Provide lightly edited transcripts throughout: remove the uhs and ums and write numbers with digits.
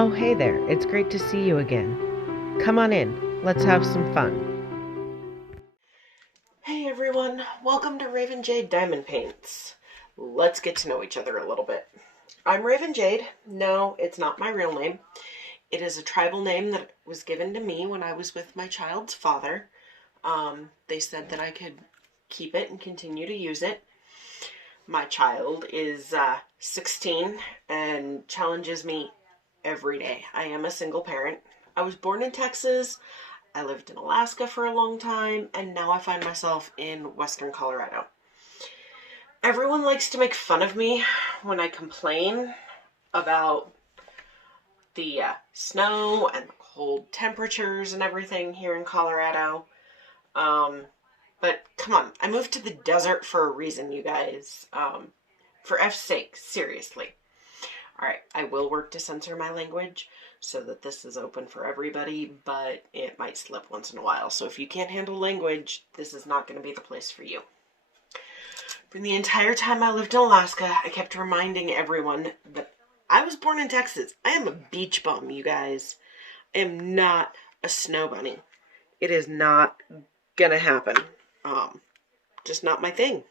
Oh, hey there. It's great to see you again. Come on in. Let's have some fun. Hey everyone. Welcome to Raven Jade Diamond Paints. Let's get to know each other a little bit. I'm Raven Jade. No, it's not my real name. It is a tribal name that was given to me when I was with my child's father. They said that I could keep it and continue to use it. My child is 16 and challenges me every day. I am a single parent. I was born in Texas. I lived in Alaska for a long time, and now I find myself in Western Colorado. Everyone likes to make fun of me when I complain about the snow and the cold temperatures and everything here in Colorado. But come on, I moved to the desert for a reason, you guys. For F's sake, seriously. Alright, I will work to censor my language so that this is open for everybody, but it might slip once in a while. So if you can't handle language, this is not going to be the place for you. For the entire time I lived in Alaska, I kept reminding everyone that I was born in Texas. I am a beach bum, you guys. I am not a snow bunny. It is not gonna happen. Just not my thing.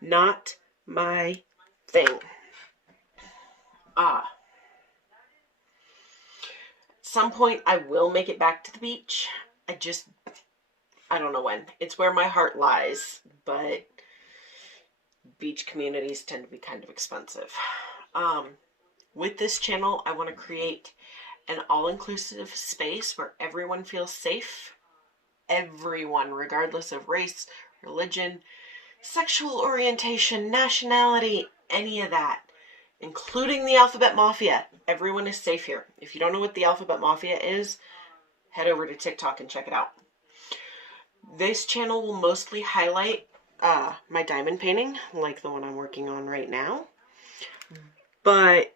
Not my thing. At some point I will make it back to the beach. I don't know when. It's where my heart lies, but beach communities tend to be kind of expensive. With this channel, I want to create an all-inclusive space where everyone feels safe. Everyone, regardless of race, religion, sexual orientation, nationality, any of that, including the Alphabet Mafia. Everyone is safe here. If you don't know what the Alphabet Mafia is, head over to TikTok and check it out. This channel will mostly highlight my diamond painting, like the one I'm working on right now. But,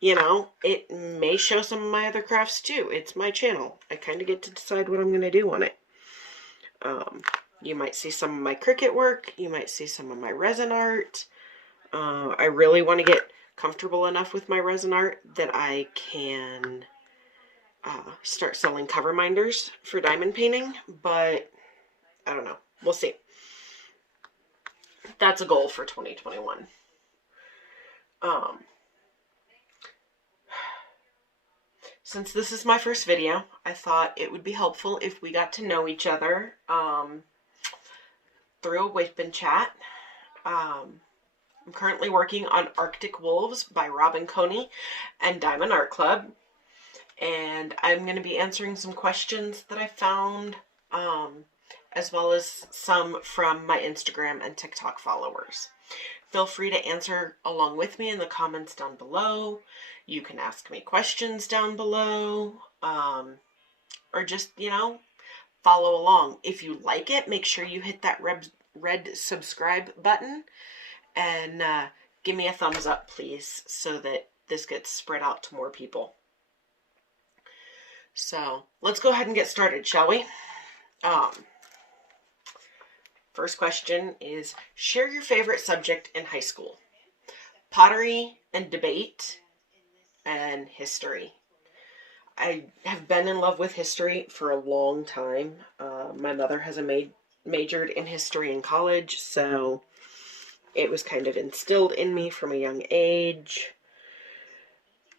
you know, it may show some of my other crafts too. It's my channel. I kind of get to decide what I'm going to do on it. You might see some of my Cricut work. You might see some of my resin art. I really want to get comfortable enough with my resin art that I can start selling cover minders for diamond painting, but I don't know. We'll see. That's a goal for 2021. Since this is my first video, I thought it would be helpful if we got to know each other through a WIP and chat. I'm currently working on Arctic Wolves by Robin Coney and Diamond Art Club. And I'm going to be answering some questions that I found, as well as some from my Instagram and TikTok followers. Feel free to answer along with me in the comments down below. You can ask me questions down below, or just, you know, follow along. If you like it, make sure you hit that red subscribe button and give me a thumbs up, please, so that this gets spread out to more people. So let's go ahead and get started, shall we? First question is, share your favorite subject in high school. Pottery and debate and history. I have been in love with history for a long time. My mother has majored in history in college, so it was kind of instilled in me from a young age.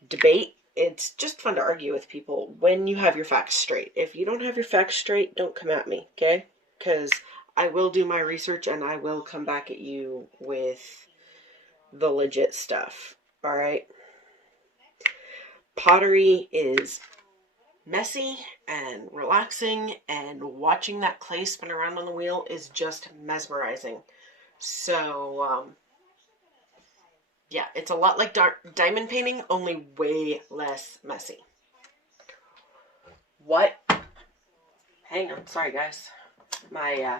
Debate, it's just fun to argue with people when you have your facts straight. If you don't have your facts straight, don't come at me, okay? Because I will do my research and I will come back at you with the legit stuff, alright? Pottery is messy and relaxing, and watching that clay spin around on the wheel is just mesmerizing. So, yeah, it's a lot like diamond painting, only way less messy. Hang on, sorry guys. My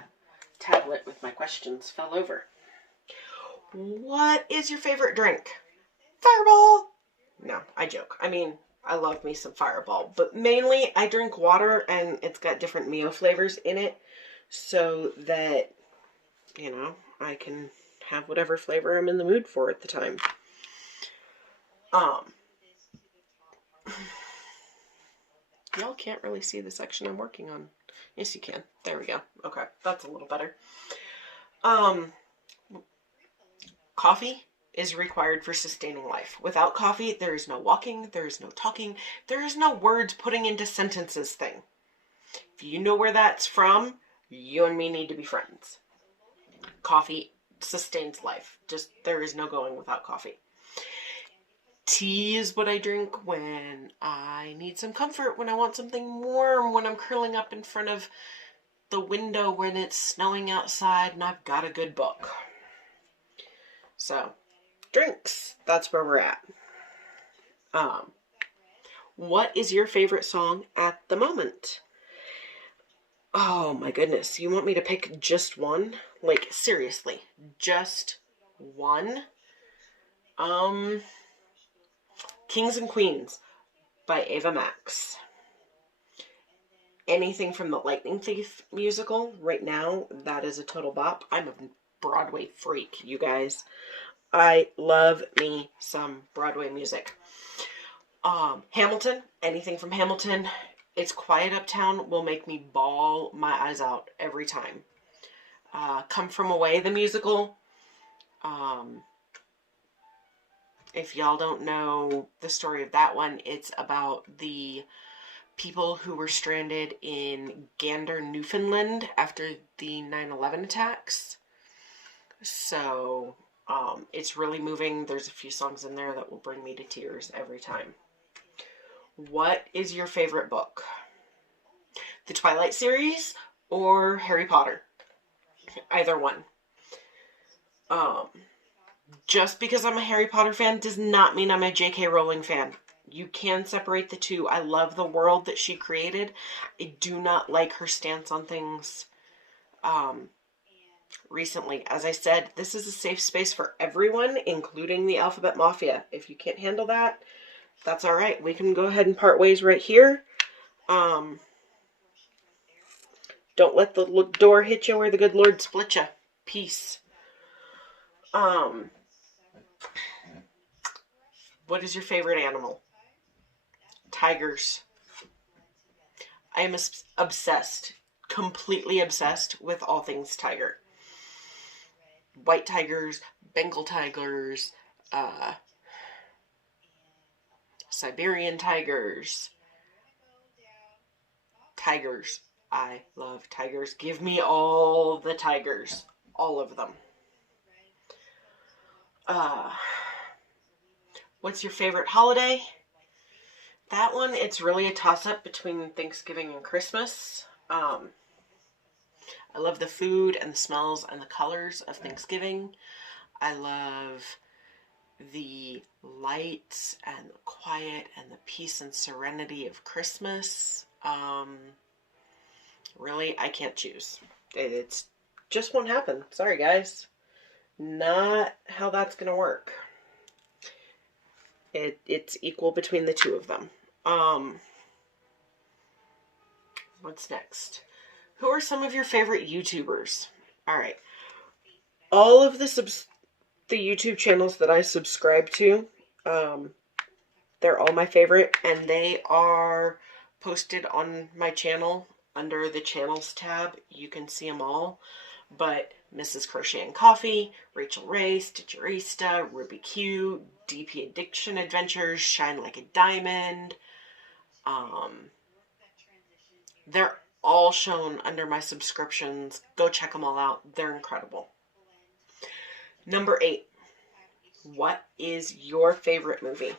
tablet with my questions fell over. What is your favorite drink? Fireball! No, I joke. I mean, I love me some Fireball, but mainly I drink water, and it's got different Mio flavors in it so that, you know, I can have whatever flavor I'm in the mood for at the time. Y'all can't really see the section I'm working on. Yes, you can. There we go. Okay, that's a little better. Coffee is required for sustaining life. Without coffee, there is no walking, there is no talking, there is no words putting into sentences thing. If you know where that's from, you and me need to be friends. Coffee sustains life. Just, there is no going without coffee. Tea is what I drink when I need some comfort, when I want something warm, when I'm curling up in front of the window when it's snowing outside and I've got a good book. So, drinks, that's where we're at. What is your favorite song at the moment? Oh my goodness, you want me to pick just one? Like, seriously, just one? Kings and Queens by Ava Max. Anything from the Lightning Thief musical, right now, that is a total bop. I'm a Broadway freak, you guys. I love me some Broadway music. Hamilton, anything from Hamilton. It's Quiet Uptown will make me bawl my eyes out every time. Come From Away, the musical. If y'all don't know the story of that one, it's about the people who were stranded in Gander, Newfoundland after the 9/11 attacks. So, it's really moving. There's a few songs in there that will bring me to tears every time. What is your favorite book? The Twilight series or Harry Potter? Either one. Just because I'm a Harry Potter fan does not mean I'm a J.K. Rowling fan. You can separate the two. I love the world that she created. I do not like her stance on things recently. As I said, this is a safe space for everyone, including the Alphabet Mafia. If you can't handle that, that's all right. We can go ahead and part ways right here. Don't let the door hit you or the good Lord split you. Peace. What is your favorite animal? Tigers. I am obsessed, completely obsessed with all things tiger. White tigers, Bengal tigers, Siberian tigers. Tigers. I love tigers. Give me all the tigers. All of them. What's your favorite holiday? That one, it's really a toss-up between Thanksgiving and Christmas. I love the food and the smells and the colors of Thanksgiving. I love the lights and the quiet and the peace and serenity of Christmas. Really, I can't choose. It's just won't happen. Sorry, guys. Not how that's going to work. It's equal between the two of them. What's next? Who are some of your favorite YouTubers? All right. All of the YouTube channels that I subscribe to, they're all my favorite, and they are posted on my channel under the channels tab. You can see them all. But Mrs. Crochet and Coffee, Rachel Ray, Stitcherista, Ruby Q, DP Addiction Adventures, Shine Like a Diamond. They're all shown under my subscriptions. Go check them all out. They're incredible. Number 8. What is your favorite movie?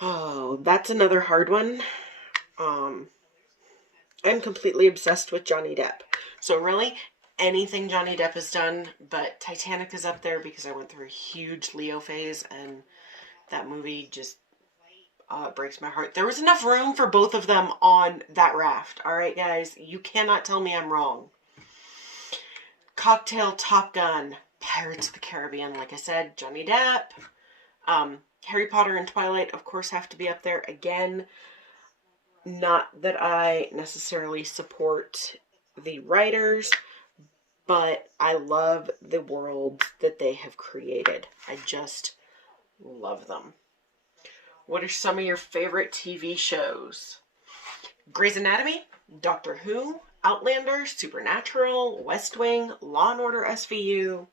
Oh, that's another hard one. I'm completely obsessed with Johnny Depp. So really, anything Johnny Depp has done, but Titanic is up there because I went through a huge Leo phase, and that movie just, it breaks my heart. There was enough room for both of them on that raft. All right, guys, you cannot tell me I'm wrong. Cocktail, Top Gun, Pirates of the Caribbean, like I said, Johnny Depp. Harry Potter and Twilight, of course, have to be up there again. Not that I necessarily support the writers, but I love the world that they have created. I just love them. What are some of your favorite TV shows? Grey's Anatomy, Doctor Who, Outlander, Supernatural, West Wing, Law and Order SVU,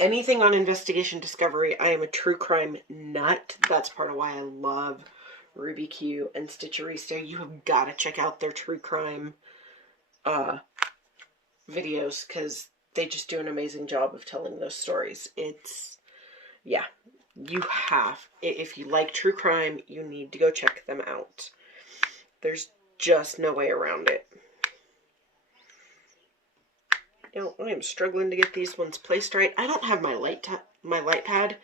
anything on Investigation Discovery. I am a true crime nut. That's part of why I love Ruby Q and Stitcherista. You have got to check out their true crime videos because they just do an amazing job of telling those stories. It's, yeah, you have. If you like true crime, you need to go check them out. There's just no way around it. You know, I am struggling to get these ones placed right. I don't have my light pad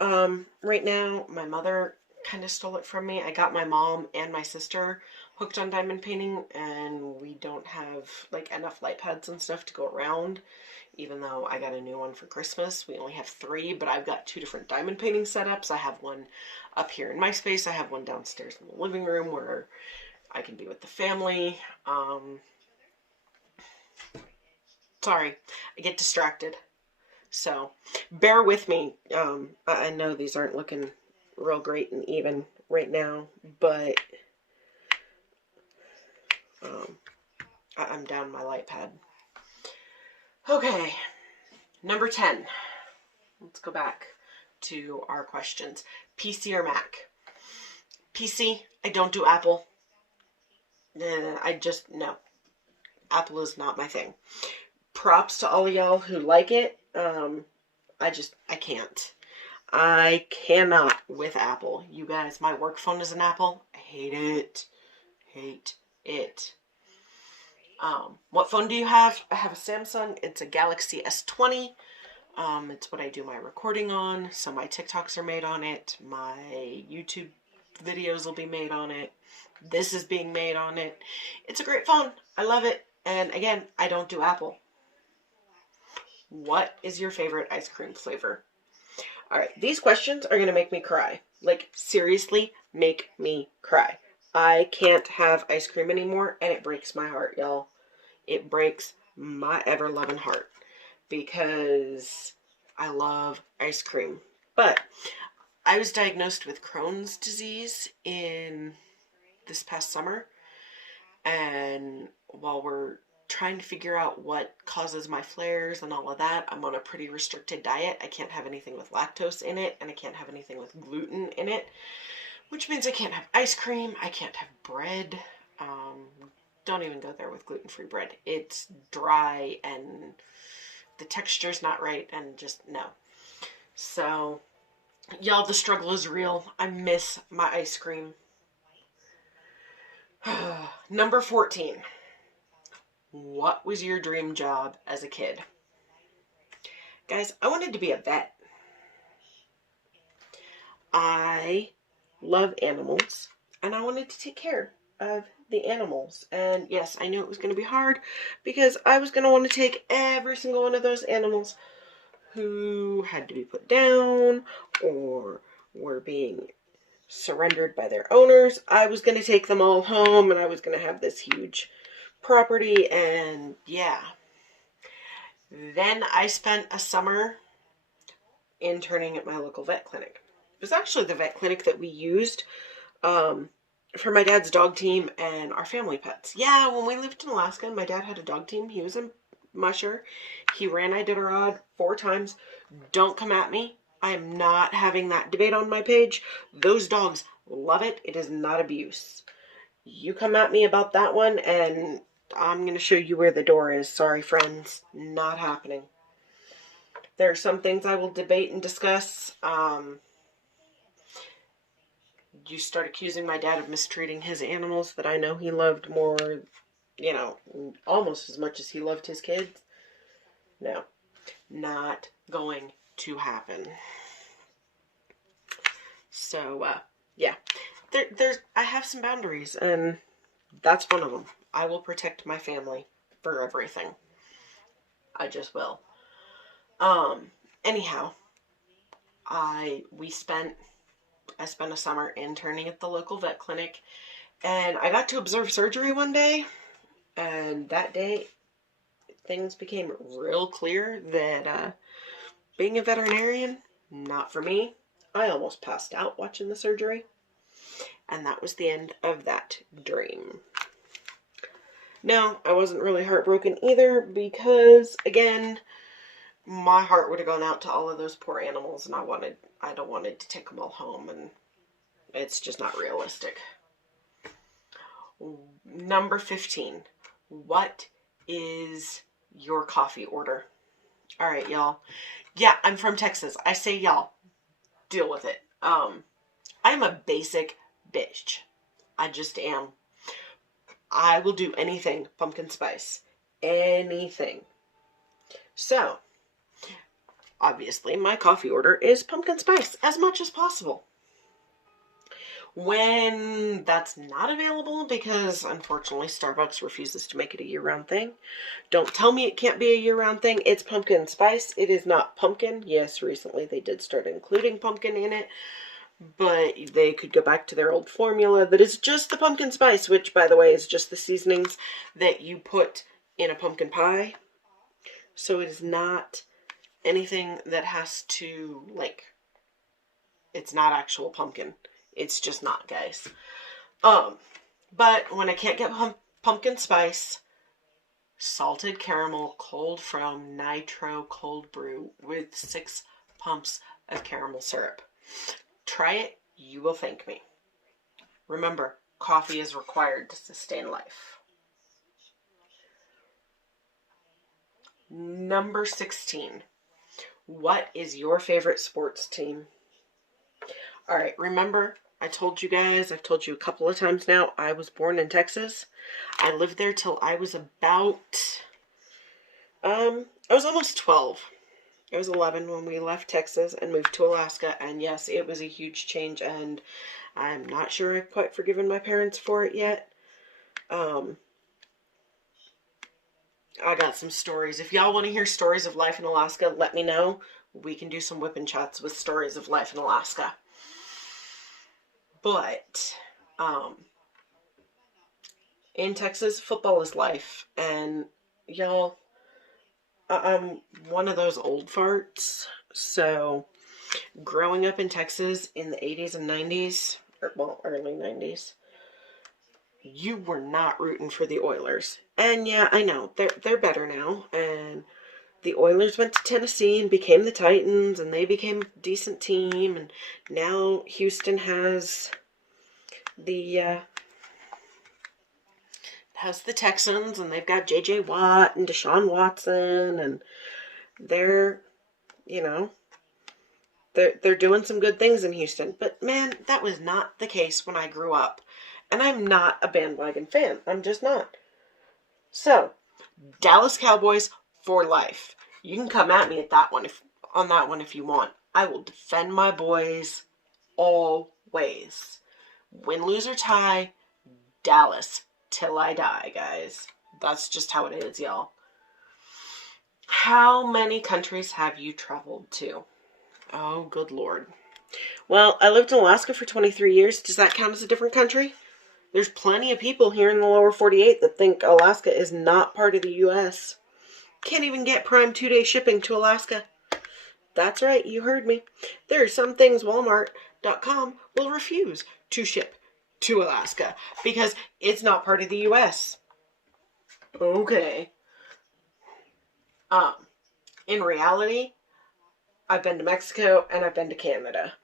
right now. My mother kind of stole it from me. I got my mom and my sister hooked on diamond painting, and we don't have like enough light pads and stuff to go around. Even though I got a new one for Christmas, we only have 3, but I've got 2 different diamond painting setups. I have one up here in my space. I have one downstairs in the living room where I can be with the family. Sorry, I get distracted. So, bear with me. I know these aren't looking real great and even right now, but I'm down my light pad. Okay, number 10. Let's go back to our questions. PC or Mac? PC, I don't do Apple. No. Apple is not my thing. Props to all of y'all who like it. I can't. I cannot with Apple. You guys, my work phone is an Apple. I hate it. Hate it. What phone do you have? I have a Samsung. It's a Galaxy S20. It's what I do my recording on. So my TikToks are made on it. My YouTube videos will be made on it. This is being made on it. It's a great phone. I love it. And again, I don't do Apple. What is your favorite ice cream flavor? All right, these questions are going to make me cry. Like, seriously, make me cry. I can't have ice cream anymore, and it breaks my heart, y'all. It breaks my ever-loving heart because I love ice cream. But I was diagnosed with Crohn's disease in this past summer, and while we're trying to figure out what causes my flares and all of that, I'm on a pretty restricted diet. I can't have anything with lactose in it, and I can't have anything with gluten in it, which means I can't have ice cream, I can't have bread. Don't even go there with gluten-free bread. It's dry and the texture's not right, and just no. So, y'all, the struggle is real. I miss my ice cream. Number 14. What was your dream job as a kid? Guys, I wanted to be a vet. I love animals, and I wanted to take care of the animals. And yes, I knew it was going to be hard because I was going to want to take every single one of those animals who had to be put down or were being surrendered by their owners. I was going to take them all home, and I was going to have this huge property, and yeah. Then I spent a summer interning at my local vet clinic. It was actually the vet clinic that we used for my dad's dog team and our family pets. Yeah, when we lived in Alaska, my dad had a dog team. He was a musher. He ran Iditarod 4 times. Don't come at me. I am not having that debate on my page. Those dogs love it. It is not abuse. You come at me about that one, and I'm going to show you where the door is. Sorry, friends. Not happening. There are some things I will debate and discuss. You start accusing my dad of mistreating his animals that I know he loved more, you know, almost as much as he loved his kids. No, not going to happen. So, yeah, I have some boundaries, and that's one of them. I will protect my family for everything. I just will. Anyhow, I spent a summer interning at the local vet clinic, and I got to observe surgery one day, and that day things became real clear that being a veterinarian, not for me. I almost passed out watching the surgery. And that was the end of that dream. No, I wasn't really heartbroken either because, again, my heart would have gone out to all of those poor animals, and I don't wanted to take them all home, and it's just not realistic. Number 15. What is your coffee order? All right, y'all. Yeah, I'm from Texas. I say y'all. Deal with it. I'm a basic bitch. I just am. I will do anything pumpkin spice. Anything. So, obviously, my coffee order is pumpkin spice as much as possible. When that's not available, because unfortunately Starbucks refuses to make it a year-round thing. Don't tell me it can't be a year-round thing. It's pumpkin spice. It is not pumpkin. Yes, recently they did start including pumpkin in it, but they could go back to their old formula that is just the pumpkin spice, which, by the way, is just the seasonings that you put in a pumpkin pie. So it is not anything that has to, like, it's not actual pumpkin. It's just not, guys. But when I can't get pumpkin spice, salted caramel cold foam nitro cold brew with 6 pumps of caramel syrup. Try it, you will thank me. Remember, coffee is required to sustain life. Number 16. What is your favorite sports team? All right, remember, I've told you a couple of times now, I was born in Texas. I lived there till I was about, I was almost 12. I was 11 when we left Texas and moved to Alaska, and yes, it was a huge change, and I'm not sure I've quite forgiven my parents for it yet. I got some stories. If y'all want to hear stories of life in Alaska, let me know. We can do some whipping chats with stories of life in Alaska. But, in Texas, football is life. And, y'all, I'm one of those old farts. So, growing up in Texas in the 80s and 90s, early 90s, you were not rooting for the Oilers. And yeah, I know, they're better now. And the Oilers went to Tennessee and became the Titans, and they became a decent team. And now Houston has the Texans, and they've got J.J. Watt and Deshaun Watson, and they're doing some good things in Houston. But man, that was not the case when I grew up. And I'm not a bandwagon fan. I'm just not. So, Dallas Cowboys for life. You can come at me on that one if you want. I will defend my boys always. Win, lose, or tie, Dallas till I die, guys. That's just how it is, y'all. How many countries have you traveled to? Oh, good Lord. Well, I lived in Alaska for 23 years. Does that count as a different country? There's plenty of people here in the lower 48 that think Alaska is not part of the U.S. Can't even get Prime 2-day shipping to Alaska. That's right, you heard me. There are some things Walmart.com will refuse to ship to Alaska because it's not part of the U.S. Okay. In reality, I've been to Mexico and I've been to Canada.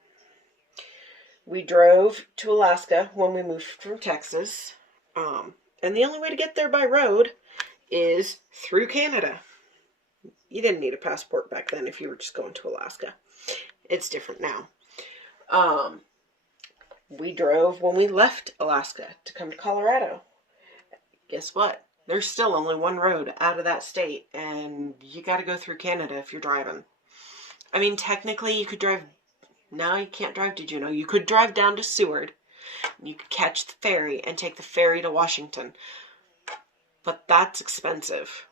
We drove to Alaska when we moved from Texas. And the only way to get there by road is through Canada. You didn't need a passport back then if you were just going to Alaska. It's different now. We drove when we left Alaska to come to Colorado. Guess what? There's still only one road out of that state, and you got to go through Canada if you're driving. I mean, technically you could drive. No, you can't drive, did you know? You could drive down to Seward. You could catch the ferry and take the ferry to Washington. But that's expensive.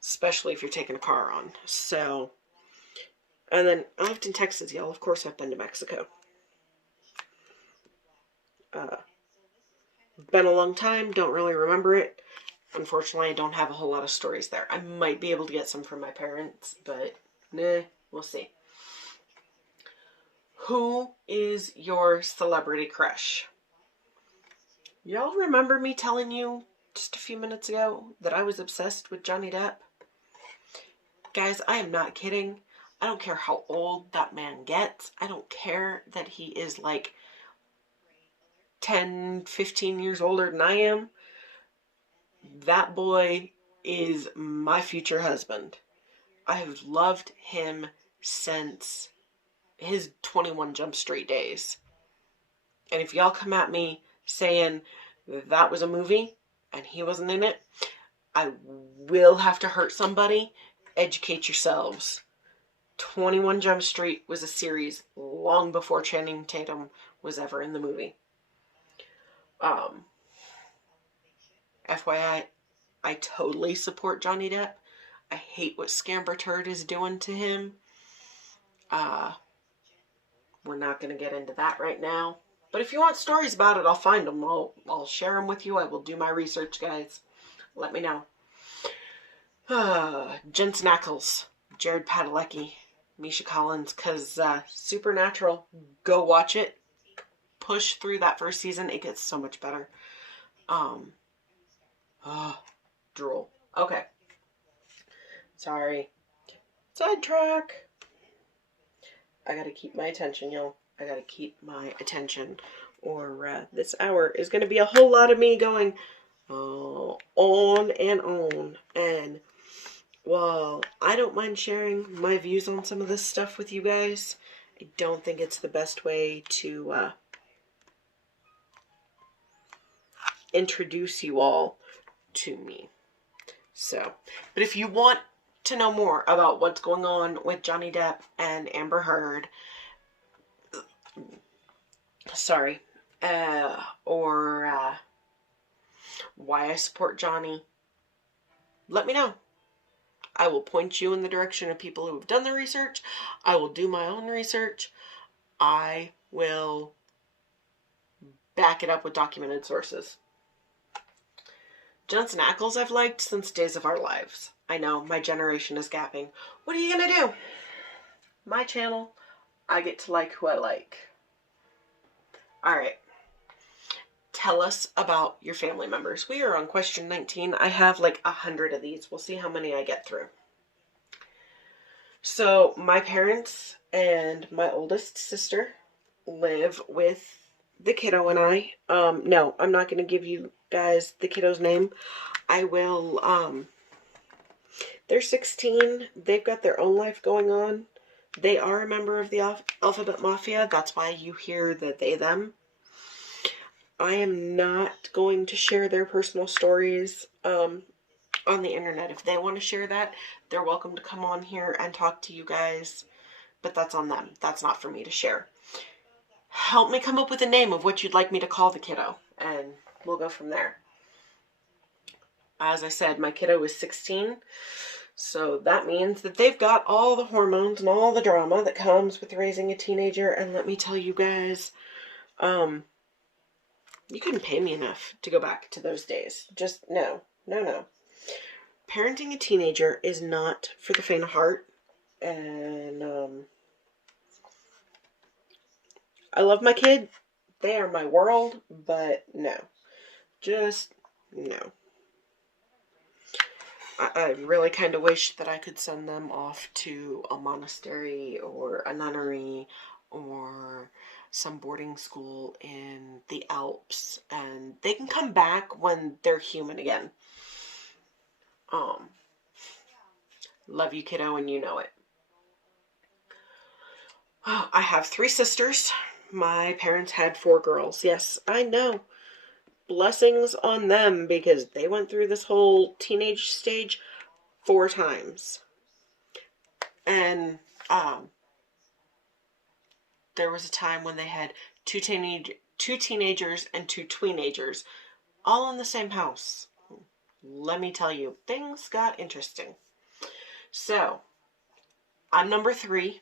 Especially if you're taking a car on. So, and then I lived in Texas, y'all. Of course I've been to Mexico. Been a long time. Don't really remember it. Unfortunately, I don't have a whole lot of stories there. I might be able to get some from my parents, but nah, we'll see. Who is your celebrity crush? Y'all remember me telling you just a few minutes ago that I was obsessed with Johnny Depp? Guys, I am not kidding. I don't care how old that man gets. I don't care that he is like 10, 15 years older than I am. That boy is my future husband. I have loved him since his 21 Jump Street days. And if y'all come at me saying that was a movie and he wasn't in it, I will have to hurt somebody. Educate yourselves. 21 Jump Street was a series long before Channing Tatum was ever in the movie. FYI, I totally support Johnny Depp. I hate what Scamber Turd is doing to him. We're not going to get into that right now. But if you want stories about it, I'll find them. I'll share them with you. I will do my research, guys. Let me know. Jensen Ackles, Jared Padalecki, Misha Collins, because Supernatural, go watch it. Push through that first season. It gets so much better. Drool. Okay. Sorry. Sidetrack. I gotta keep my attention, y'all. I gotta keep my attention. Or this hour is gonna be a whole lot of me going on and on. And while I don't mind sharing my views on some of this stuff with you guys, I don't think it's the best way to introduce you all to me. So, but if you want to know more about what's going on with Johnny Depp and Amber Heard, or why I support Johnny, let me know. I will point you in the direction of people who have done the research. I will do my own research. I will back it up with documented sources. Jensen Ackles I've liked since Days of Our Lives. I know, my generation is gapping. What are you going to do? My channel, I get to like who I like. Alright. Tell us about your family members. We are on question 19. I have like 100 of these. We'll see how many I get through. So, my parents and my oldest sister live with the kiddo and I. No, I'm not going to give you guys the kiddo's name. I will, they're 16. They've got their own life going on. They are a member of the Alphabet Mafia. That's why you hear the they, them. I am not going to share their personal stories on the internet. If they want to share that, they're welcome to come on here and talk to you guys. But that's on them. That's not for me to share. Help me come up with a name of what you'd like me to call the kiddo, and we'll go from there. As I said, my kiddo is 16, so that means that they've got all the hormones and all the drama that comes with raising a teenager, and let me tell you guys, you couldn't pay me enough to go back to those days. Just, no. Parenting a teenager is not for the faint of heart, and, I love my kid. They are my world, but no. Just no. I really kind of wish that I could send them off to a monastery or a nunnery or some boarding school in the Alps, and they can come back when they're human again. Love you, kiddo, and you know it. I have 3 sisters. My parents had 4 girls. Yes, I know. Blessings on them, because they went through this whole teenage stage 4 times. And there was a time when they had 2 teenagers and 2 tweenagers all in the same house. Let me tell you, things got interesting. So, I'm number 3.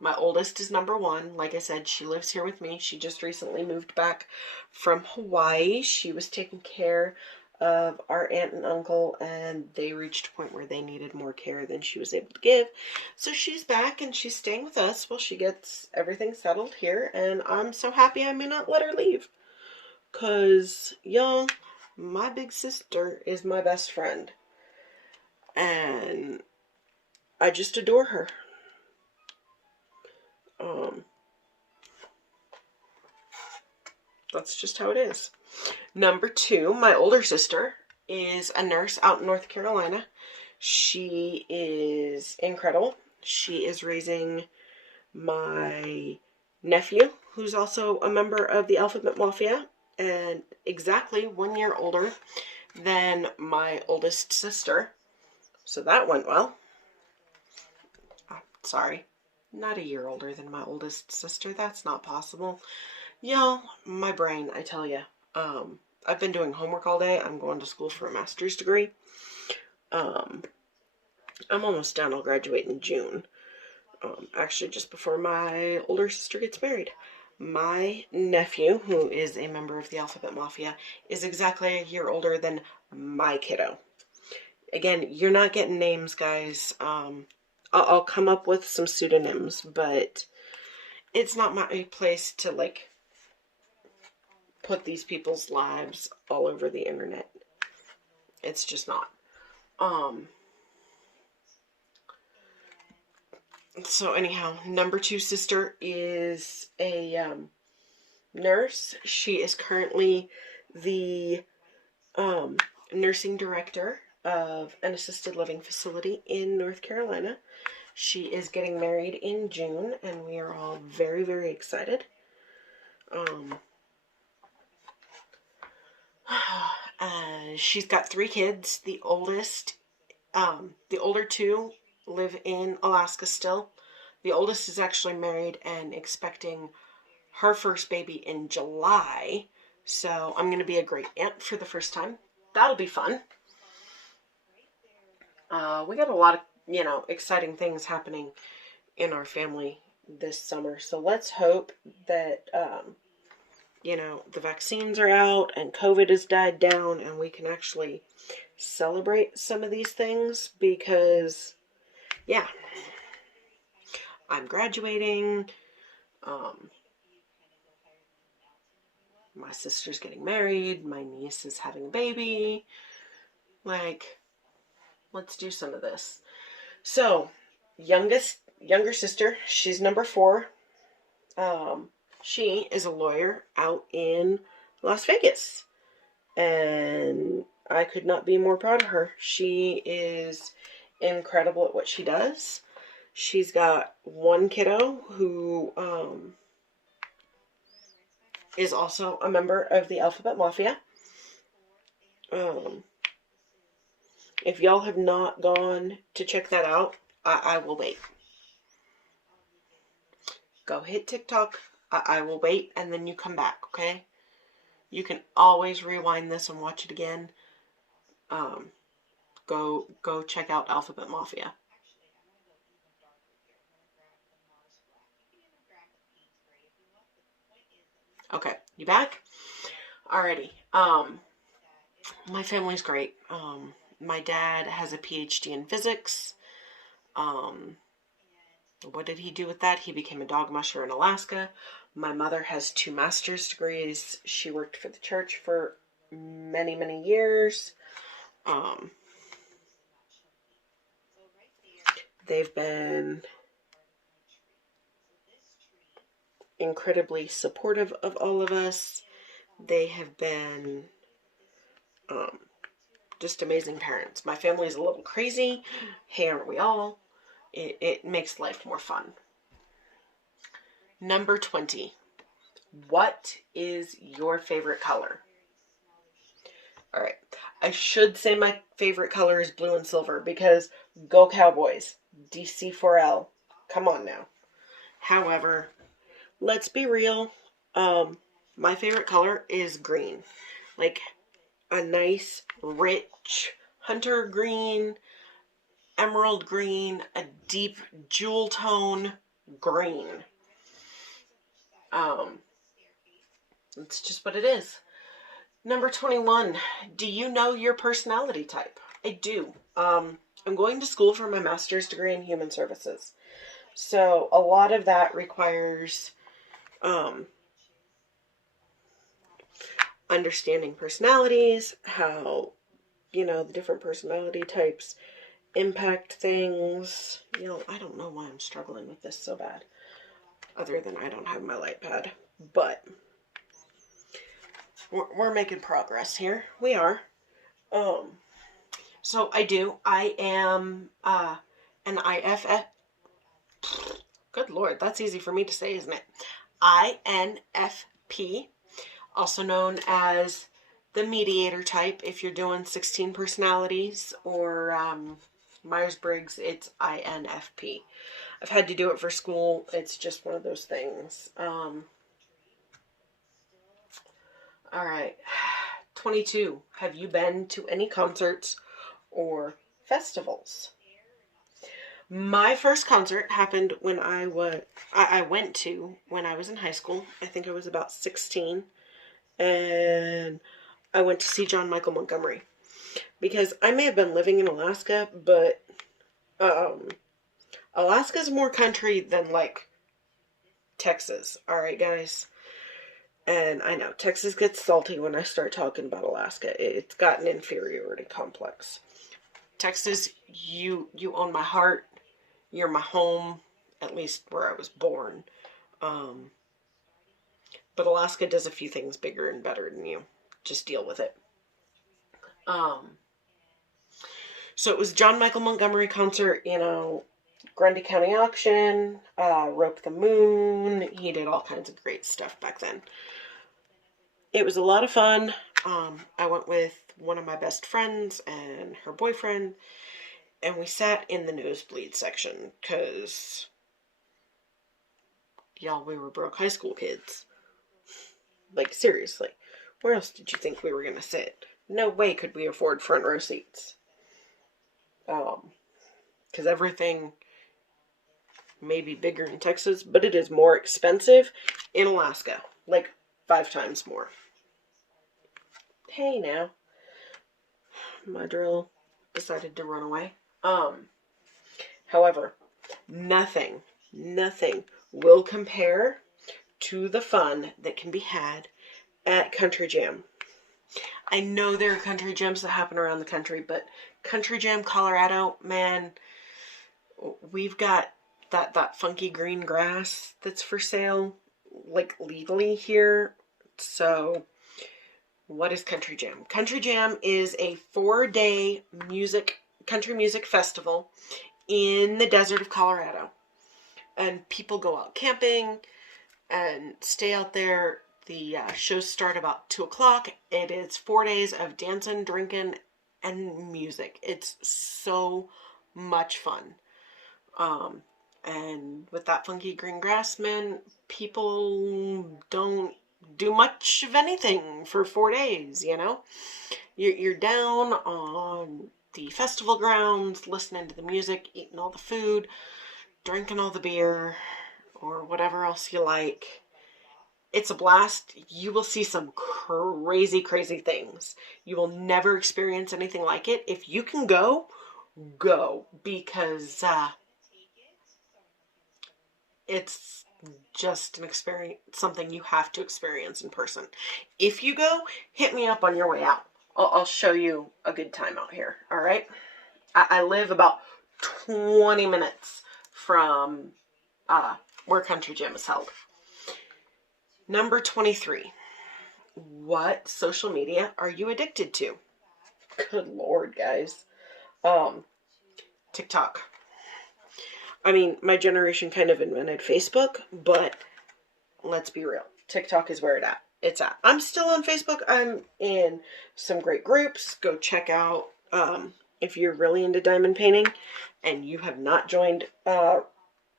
My oldest is number 1. Like I said, she lives here with me. She just recently moved back from Hawaii. She was taking care of our aunt and uncle, and they reached a point where they needed more care than she was able to give. So she's back and she's staying with us while she gets everything settled here, and I'm so happy I may not let her leave. Because, y'all, my big sister is my best friend. And I just adore her. That's just how it is. Number 2, my older sister is a nurse out in North Carolina. She is incredible. She is raising my nephew, who's also a member of the Alphabet Mafia, and exactly 1 year older than my oldest sister. So that went well. Oh, sorry, not a year older than my oldest sister. That's not possible. Y'all, my brain, I tell you. I've been doing homework all day. I'm going to school for a master's degree. I'm almost done. I'll graduate in June. Actually, just before my older sister gets married. My nephew, who is a member of the Alphabet Mafia, is exactly a year older than my kiddo. Again, you're not getting names, guys. I'll come up with some pseudonyms, but it's not my place to, like, put these people's lives all over the internet. It's just not. So anyhow, number 2 sister is a nurse. She is currently the nursing director of an assisted living facility in North Carolina. She is getting married in June, and we are all very, very excited. She's got 3 kids. The older 2 live in Alaska still. The oldest is actually married and expecting her first baby in July. So I'm going to be a great aunt for the first time. That'll be fun. We got a lot of, exciting things happening in our family this summer. So let's hope that, the vaccines are out and COVID has died down and we can actually celebrate some of these things because, yeah, I'm graduating. My sister's getting married. My niece is having a baby. Like, let's do some of this. So, younger sister, she's number 4. She is a lawyer out in Las Vegas. And I could not be more proud of her. She is incredible at what she does. She's got 1 kiddo who is also a member of the Alphabet Mafia. If y'all have not gone to check that out, I will wait. Go hit TikTok. I will wait, and then you come back, okay? You can always rewind this and watch it again. Go check out Alphabet Mafia. Okay, you back? Alrighty. My family's great. My dad has a PhD in physics. What did he do with that? He became a dog musher in Alaska. My mother has 2 master's degrees. She worked for the church for many, many years. They've been incredibly supportive of all of us. They have been just amazing parents. My family is a little crazy. Hey, aren't we all? It makes life more fun. Number 20. What is your favorite color? Alright. I should say my favorite color is blue and silver because go Cowboys. DC4L. Come on now. However, let's be real. My favorite color is green. Like a nice, rich hunter green, emerald green, a deep jewel tone green. It's just what it is. Number 21, do you know your personality type? I do. I'm going to school for my master's degree in human services. So a lot of that requires understanding personalities, how, the different personality types impact things. I don't know why I'm struggling with this so bad, other than I don't have my light pad. But we're making progress here. We are. So I am an IFF. Good Lord, that's easy for me to say, isn't it? INFP, also known as the mediator type. If you're doing 16 personalities or Myers-Briggs, it's INFP. I've had to do it for school. It's just one of those things. All right. 22. Have you been to any concerts or festivals? My first concert happened when I went to when I was in high school. I think I was about 16. And I went to see John Michael Montgomery. Because I may have been living in Alaska, but Alaska's more country than, like, Texas. Alright, guys? And I know, Texas gets salty when I start talking about Alaska. It's got an inferiority complex. Texas, you own my heart. You're my home, at least where I was born. But Alaska does a few things bigger and better than you. Just deal with it. So it was John Michael Montgomery concert, Grundy County Auction, Rope the Moon. He did all kinds of great stuff back then. It was a lot of fun. I went with one of my best friends and her boyfriend, and we sat in the nosebleed section because, y'all, we were broke high school kids. Like, seriously. Where else did you think we were going to sit? No way could we afford front row seats. Because everything may be bigger in Texas, but it is more expensive in Alaska. Like, 5 times more. Hey, now. My drill decided to run away. However, nothing will compare to the fun that can be had at Country Jam. I know there are country jams that happen around the country, but Country Jam, Colorado, man, we've got that funky green grass that's for sale, like, legally here. So, what is Country Jam? Country Jam is a 4-day country music festival in the desert of Colorado. And people go out camping and stay out there. The shows start about 2 o'clock. It is 4 days of dancing, drinking, and music. It's so much fun. And with that funky green grass, man, people don't do much of anything for 4 days, You're down on the festival grounds, listening to the music, eating all the food, drinking all the beer, or whatever else you like. It's a blast. You will see some crazy, crazy things. You will never experience anything like it. If you can go, because it's just an experience, something you have to experience in person. If you go, hit me up on your way out. I'll show you a good time out here, all right? I live about 20 minutes from where Country Jam is held. Number 23. What social media are you addicted to? Good Lord, guys. TikTok. I mean, my generation kind of invented Facebook, but let's be real. TikTok is where it's at. I'm still on Facebook. I'm in some great groups. Go check out, if you're really into diamond painting and you have not joined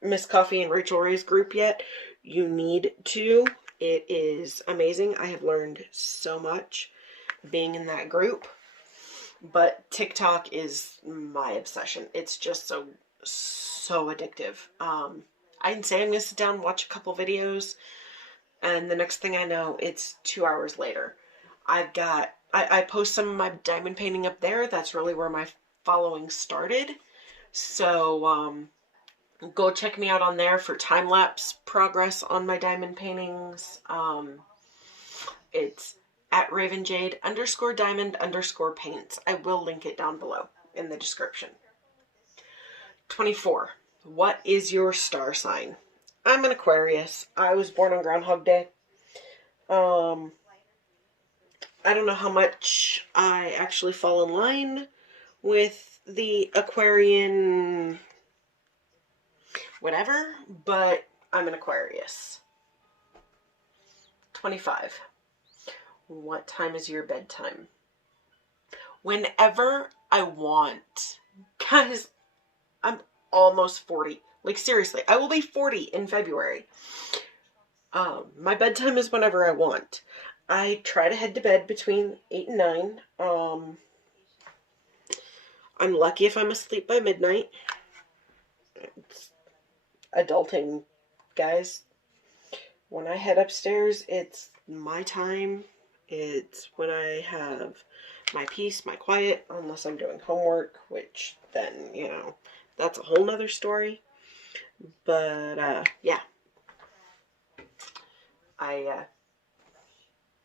Miss Coffee and Rachel Ray's group yet, you need to. It is amazing. I have learned so much being in that group. But TikTok is my obsession. It's just so addictive. I can say I'm going to sit down and watch a couple videos, and the next thing I know, it's 2 hours later. I post some of my diamond painting up there. That's really where my following started. So go check me out on there for time-lapse progress on my diamond paintings. It's at Raven Jade _diamond _paints. I will link it down below in the description. 24. What is your star sign? I'm an Aquarius. I was born on Groundhog Day. I don't know how much I actually fall in line with the Aquarian whatever, but I'm an Aquarius. 25. What time is your bedtime? Whenever I want. Guys, I'm almost 40. Like, seriously, I will be 40 in February. My bedtime is whenever I want. I try to head to bed between 8 and 9. I'm lucky if I'm asleep by midnight. It's adulting, guys. When I head upstairs, it's my time. It's when I have my peace, my quiet, unless I'm doing homework, which then, you know, that's a whole nother story. But, yeah.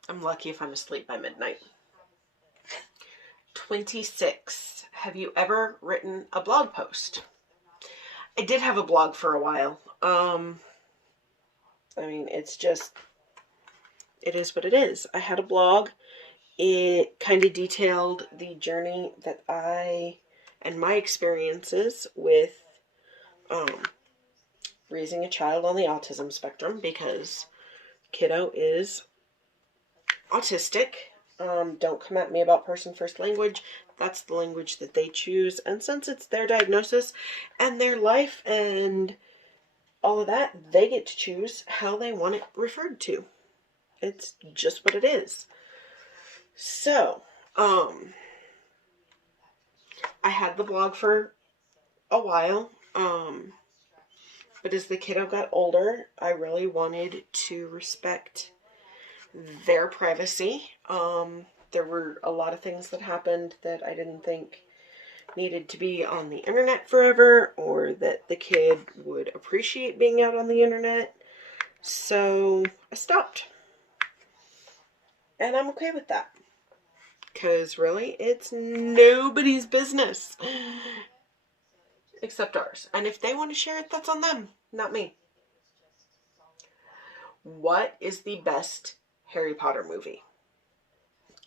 I'm lucky if I'm asleep by midnight. 26. Have you ever written a blog post? I did have a blog for a while. I mean, it's just, it is what it is. I had a blog. It kind of detailed the journey that and my experiences with raising a child on the autism spectrum, because kiddo is autistic. Don't come at me about person first language. That's the language that they choose. And since it's their diagnosis and their life and all of that, they get to choose how they want it referred to. It's just what it is. So, I had the blog for a while. But as the kiddo got older, I really wanted to respect their privacy. There were a lot of things that happened that I didn't think needed to be on the internet forever, or that the kid would appreciate being out on the internet. So I stopped. And I'm okay with that. Because really, it's nobody's business. Except ours. And if they want to share it, that's on them, not me. What is the best Harry Potter movie?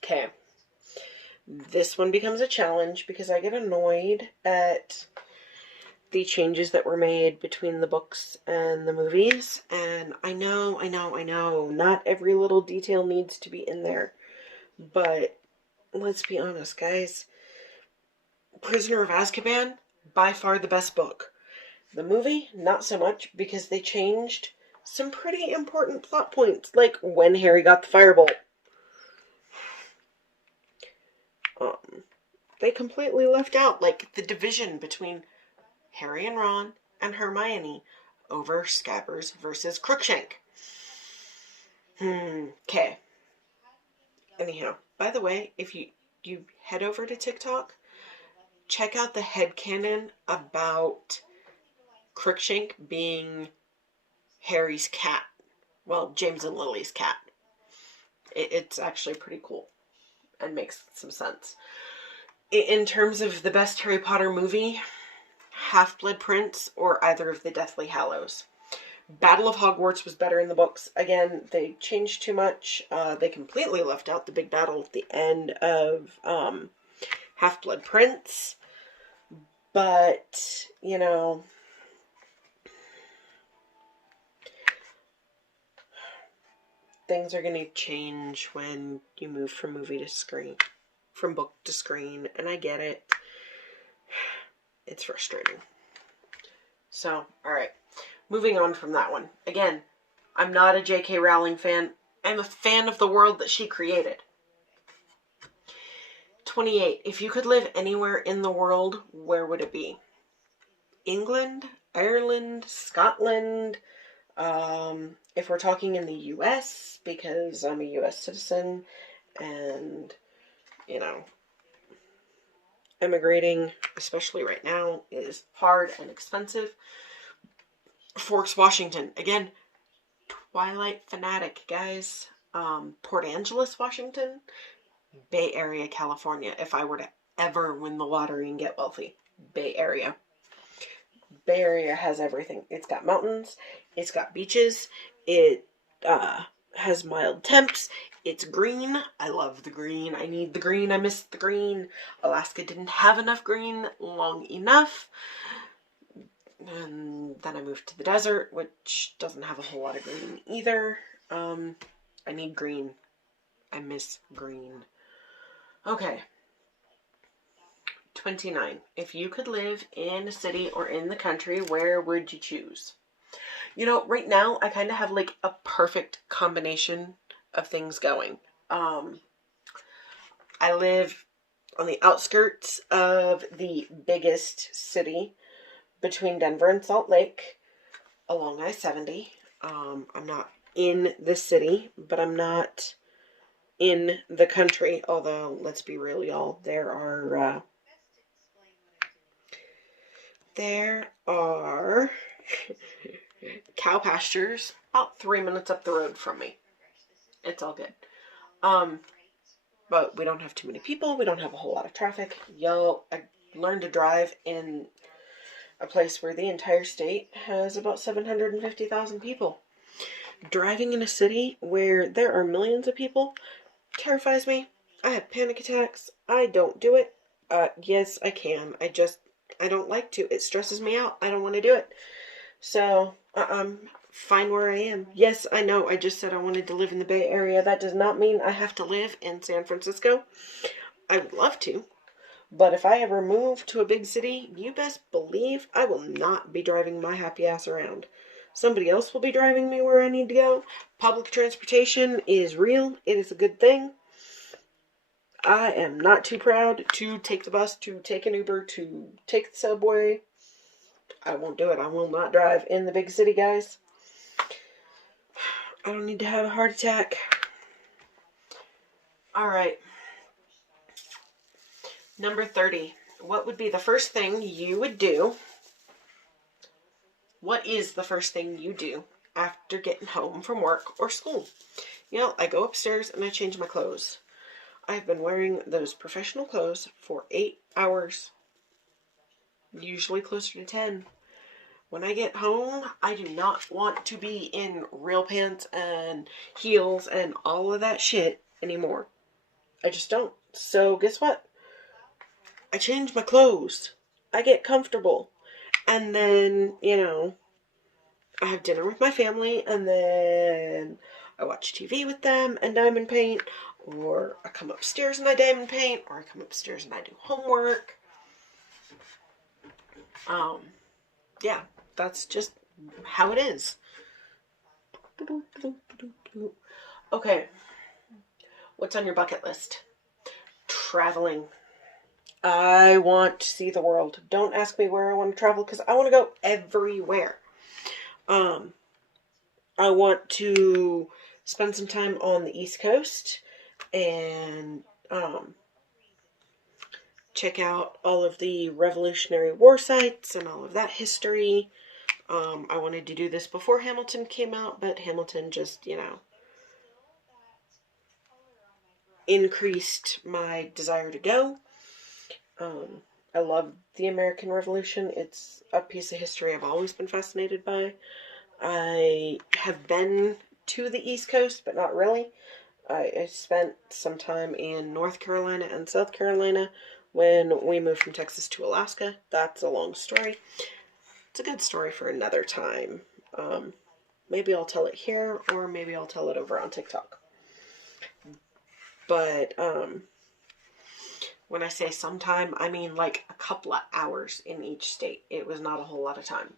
Okay. This one becomes a challenge because I get annoyed at the changes that were made between the books and the movies. And I know, not every little detail needs to be in there. But let's be honest, guys. Prisoner of Azkaban, by far the best book. The movie, not so much, because they changed some pretty important plot points, like when Harry got the firebolt. They completely left out, like, the division between Harry and Ron and Hermione over Scabbers versus Crookshank. Okay. Anyhow, by the way, if you head over to TikTok, check out the headcanon about Crookshank being Harry's cat. Well, James and Lily's cat. It's actually pretty cool and makes some sense. In terms of the best Harry Potter movie, Half-Blood Prince or either of the Deathly Hallows. Battle of Hogwarts was better in the books. Again, they changed too much. They completely left out the big battle at the end of Half-Blood Prince. But, you know, things are going to change when you move from movie to screen, from book to screen, and I get it. It's frustrating. So, alright. Moving on from that one. Again, I'm not a J.K. Rowling fan. I'm a fan of the world that she created. 28. If you could live anywhere in the world, where would it be? England, Ireland, Scotland. If we're talking in the U.S., because I'm a U.S. citizen, and, you know, emigrating, especially right now, is hard and expensive. Forks, Washington. Again, Twilight fanatic, guys. Port Angeles, Washington. Bay Area, California. If I were to ever win the lottery and get wealthy. Bay Area. Bay Area has everything. It's got mountains. It's got beaches. It has mild temps. It's green. I love the green. I need the green. I miss the green. Alaska didn't have enough green long enough. And then I moved to the desert, which doesn't have a whole lot of green either. I need green. I miss green. Okay. 29. If you could live in a city or in the country, where would you choose? You know, right now, I kind of have like a perfect combination of things going. I live on the outskirts of the biggest city between Denver and Salt Lake along I-70. I'm not in the city, but I'm not in the country. Although, let's be real, y'all, there are cow pastures about 3 minutes up the road from me. It's all good. But we don't have too many people. We don't have a whole lot of traffic. Yo, I learned to drive in a place where the entire state has about 750,000 people. Driving in a city where there are millions of people terrifies me. I have panic attacks. I don't do it. Yes, I can. I don't like to. It stresses me out. I don't want to do it. So, I'm fine where I am. Yes, I know. I just said I wanted to live in the Bay Area. That does not mean I have to live in San Francisco. I would love to. But if I ever move to a big city, you best believe I will not be driving my happy ass around. Somebody else will be driving me where I need to go. Public transportation is real. It is a good thing. I am not too proud to take the bus, to take an Uber, to take the subway. I won't do it. I will not drive in the big city, guys. I don't need to have a heart attack. Alright. Number 30. What would be the first thing you would do? What is the first thing you do after getting home from work or school? You know, I go upstairs and I change my clothes. I've been wearing those professional clothes for 8 hours. Usually closer to 10. When I get home, I do not want to be in real pants and heels and all of that shit anymore. I just don't. So guess what? I change my clothes. I get comfortable. And then, you know, I have dinner with my family, and then I watch TV with them and diamond paint, or I come upstairs and I diamond paint, or I come upstairs and I do homework. Yeah, that's just how it is. Okay, what's on your bucket list? Traveling. I want to see the world. Don't ask me where I want to travel, because I want to go everywhere. I want to spend some time on the East Coast and check out all of the Revolutionary War sites and all of that history. I wanted to do this before Hamilton came out, but Hamilton just, you know, increased my desire to go. I love the American Revolution. It's a piece of history I've always been fascinated by. I have been to the East Coast, but not really. I spent some time in North Carolina and South Carolina when we moved from Texas to Alaska. That's a long story. It's a good story for another time. Maybe I'll tell it here, or maybe I'll tell it over on TikTok. But, when I say sometime, I mean like a couple of hours in each state. It was not a whole lot of time.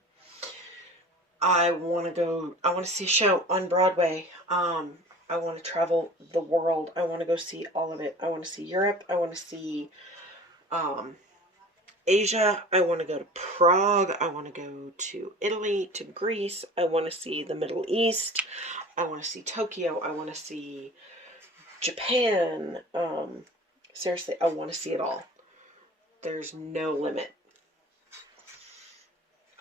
I want to see a show on Broadway. I want to travel the world. I want to go see all of it. I want to see Europe. I want to see Asia. I want to go to Prague. I want to go to Italy, to Greece. I want to see the Middle East. I want to see Tokyo. I want to see Japan. Seriously, I want to see it all. There's no limit.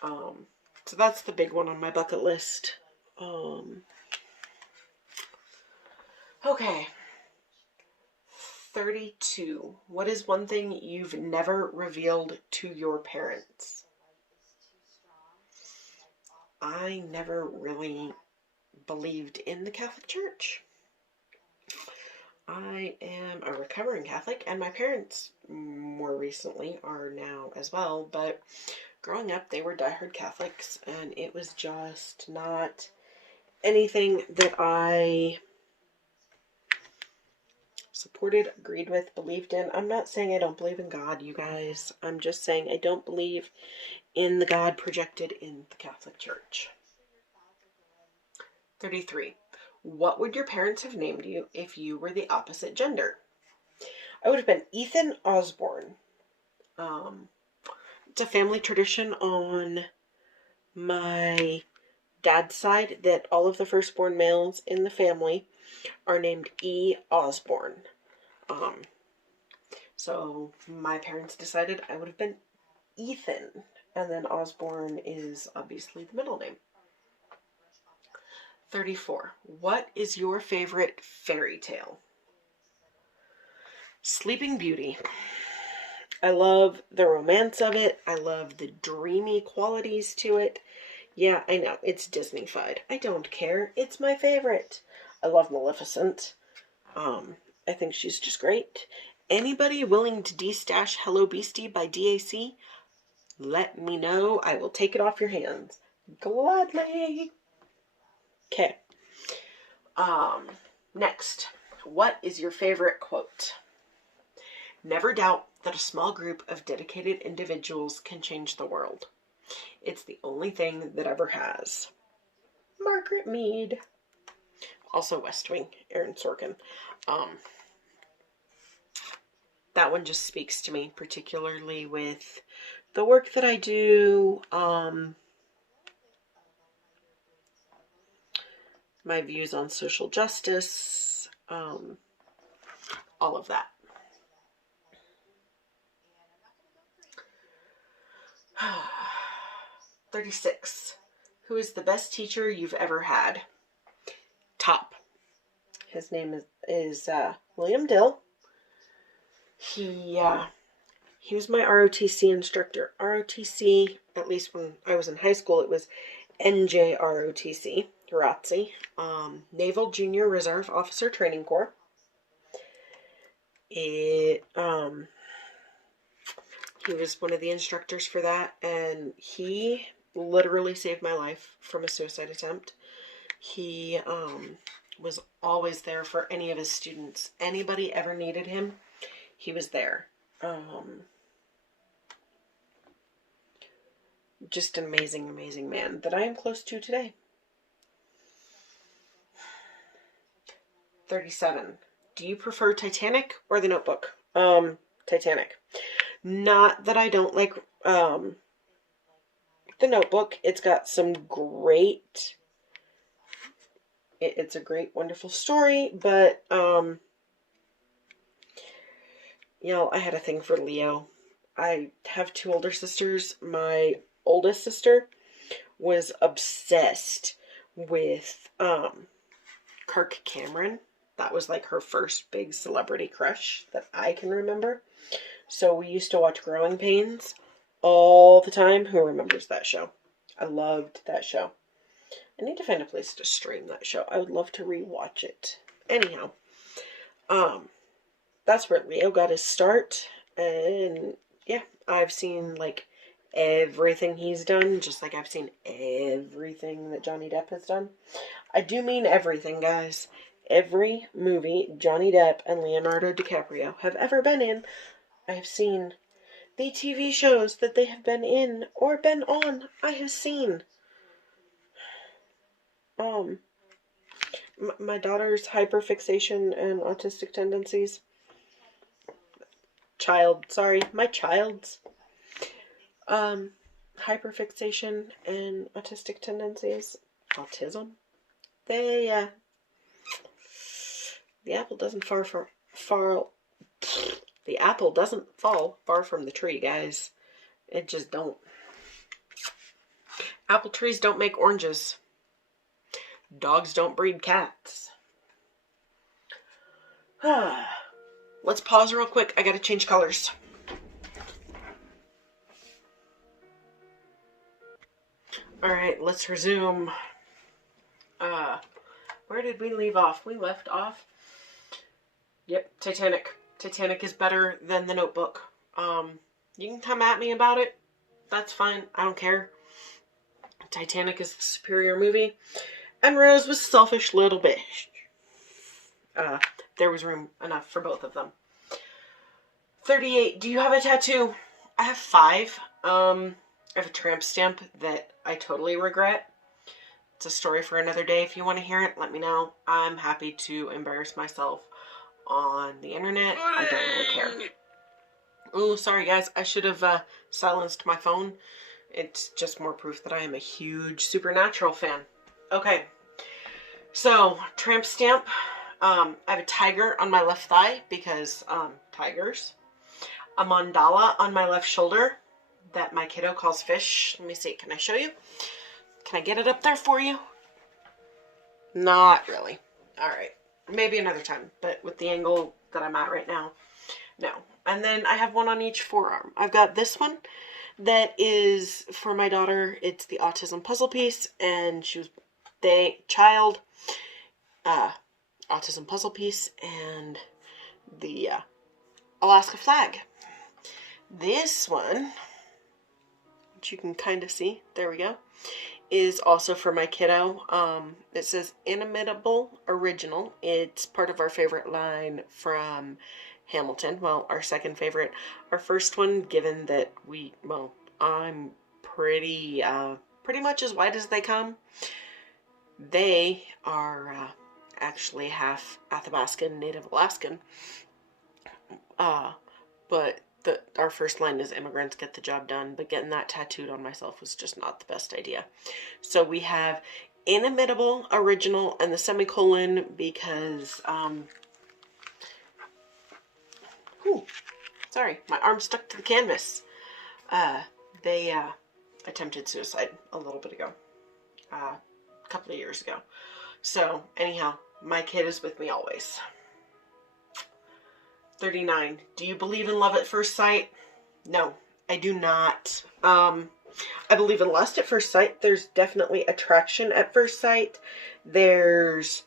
So that's the big one on my bucket list. Okay. 32. What is one thing you've never revealed to your parents? I never really believed in the Catholic Church. I am a recovering Catholic, and my parents, more recently, are now as well, but growing up, they were diehard Catholics, and it was just not anything that I supported, agreed with, believed in. I'm not saying I don't believe in God, you guys. I'm just saying I don't believe in the God projected in the Catholic Church. 33. What would your parents have named you if you were the opposite gender? I would have been Ethan Osborne. It's a family tradition on my dad's side that all of the firstborn males in the family are named E. Osborne. So my parents decided I would have been Ethan, and then Osborne is obviously the middle name. 34. What is your favorite fairy tale? Sleeping Beauty. I love the romance of it. I love the dreamy qualities to it. Yeah, I know, it's Disney-fied. I don't care. It's my favorite. I love Maleficent. I think she's just great. Anybody willing to de-stash Hello Beastie by DAC? Let me know. I will take it off your hands. Gladly. Okay. Next. What is your favorite quote? Never doubt that a small group of dedicated individuals can change the world. It's the only thing that ever has. Margaret Mead. Also West Wing, Aaron Sorkin. That one just speaks to me, particularly with the work that I do, my views on social justice, all of that. 36. Who is the best teacher you've ever had? Top. His name is William Dill. He was my ROTC instructor. ROTC, at least when I was in high school, it was NJROTC, Naval Junior Reserve Officer Training Corps. He was one of the instructors for that, and he literally saved my life from a suicide attempt. He was always there for any of his students. Anybody ever needed him, he was there. Just an amazing, amazing man that I am close to today. 37. Do you prefer Titanic or The Notebook? Titanic. Not that I don't like The Notebook. It's got some great... It's a great, wonderful story, but, you know, I had a thing for Leo. I have two older sisters. My oldest sister was obsessed with Kirk Cameron. That was like her first big celebrity crush that I can remember. So we used to watch Growing Pains all the time. Who remembers that show? I loved that show. I need to find a place to stream that show. I would love to rewatch it. Anyhow, that's where Leo got his start. And yeah, I've seen like everything he's done, just like I've seen everything that Johnny Depp has done. I do mean everything, guys. Every movie Johnny Depp and Leonardo DiCaprio have ever been in, I have seen. The TV shows that they have been in or been on, I have seen. My daughter's hyperfixation and autistic tendencies. My child's hyperfixation and autistic tendencies, autism, they The apple doesn't the apple doesn't fall far from the tree, guys. It just don't. Apple trees don't make oranges. Dogs don't breed cats. Let's pause real quick. I gotta change colors. Alright, let's resume. Where did we leave off? We left off. Yep, Titanic. Titanic is better than The Notebook. You can come at me about it. That's fine. I don't care. Titanic is the superior movie. And Rose was a selfish little bitch. There was room enough for both of them. 38. Do you have a tattoo? I have 5. I have a tramp stamp that I totally regret. It's a story for another day. If you want to hear it, let me know. I'm happy to embarrass myself on the internet. I don't really care. Oh, sorry guys. I should have silenced my phone. It's just more proof that I am a huge Supernatural fan. Okay. So, tramp stamp. I have a tiger on my left thigh because tigers. A mandala on my left shoulder that my kiddo calls fish. Let me see. Can I show you? Can I get it up there for you? Not really. Alright. Maybe another time. But with the angle that I'm at right now, no. And then I have one on each forearm. I've got this one that is for my daughter. It's the autism puzzle piece. And she was autism puzzle piece. And the Alaska flag. This one, which you can kind of see, there we go, is also for my kiddo. It says Inimitable Original. It's part of our favorite line from Hamilton. Well, our second favorite. Our first one, given that I'm pretty much as white as they come. They are actually half Athabascan, Native Alaskan. But our first line is immigrants get the job done, but getting that tattooed on myself was just not the best idea. So we have Inimitable Original and the semicolon because, sorry, my arm stuck to the canvas. They attempted suicide a little bit ago, a couple of years ago. So anyhow, my kid is with me always. 39. Do you believe in love at first sight? No, I do not. I believe in lust at first sight. There's definitely attraction at first sight. There's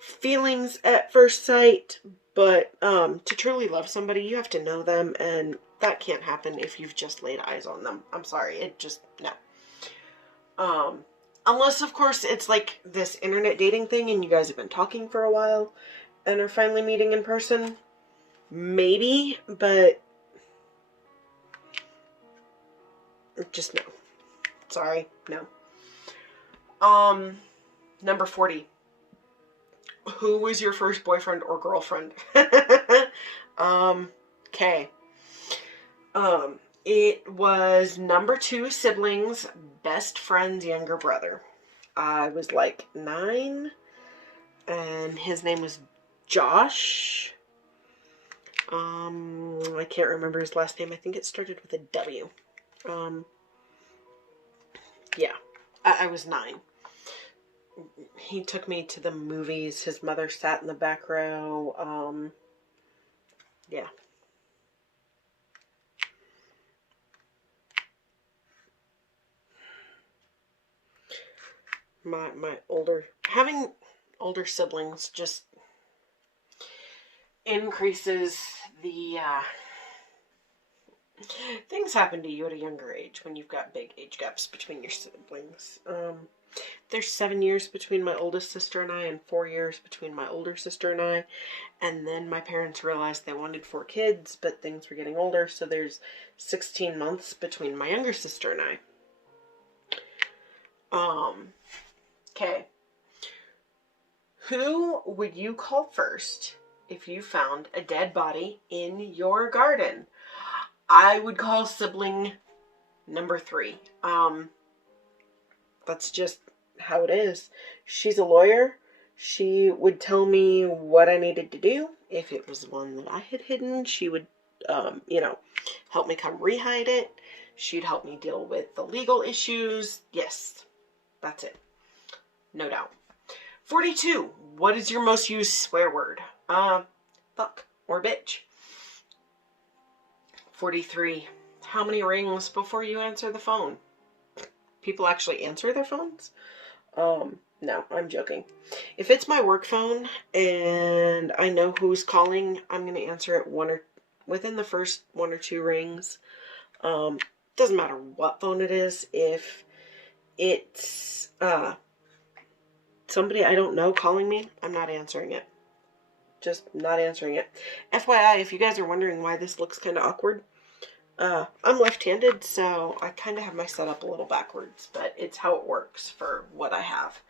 feelings at first sight. But to truly love somebody, you have to know them. And that can't happen if you've just laid eyes on them. I'm sorry. It just, no. Unless, of course, it's like this internet dating thing and you guys have been talking for a while and are finally meeting in person. Maybe, but just no. Sorry, no. Number 40. Who was your first boyfriend or girlfriend? Okay. It was number 2 siblings, best friend's younger brother. I was like 9, and his name was Josh. I can't remember his last name. I think it started with a W. Yeah, I was 9. He took me to the movies. His mother sat in the back row. Yeah. Having older siblings just increases the, things happen to you at a younger age when you've got big age gaps between your siblings. There's 7 years between my oldest sister and I and 4 years between my older sister and I. And then my parents realized they wanted 4 kids, but things were getting older, so there's 16 months between my younger sister and I. Okay. Who would you call first if you found a dead body in your garden? I would call sibling number 3. That's just how it is. She's a lawyer. She would tell me what I needed to do. If it was one that I had hidden, she would, help me come rehide it. She'd help me deal with the legal issues. Yes, that's it. No doubt. 42. What is your most used swear word? Fuck or bitch. 43. How many rings before you answer the phone? People actually answer their phones? No, I'm joking. If it's my work phone and I know who's calling, I'm going to answer it within the first 1 or 2 rings. Doesn't matter what phone it is. If it's somebody I don't know calling me, I'm not answering it. Just not answering it. FYI, if you guys are wondering why this looks kind of awkward, I'm left-handed, so I kind of have my setup a little backwards, but it's how it works for what I have.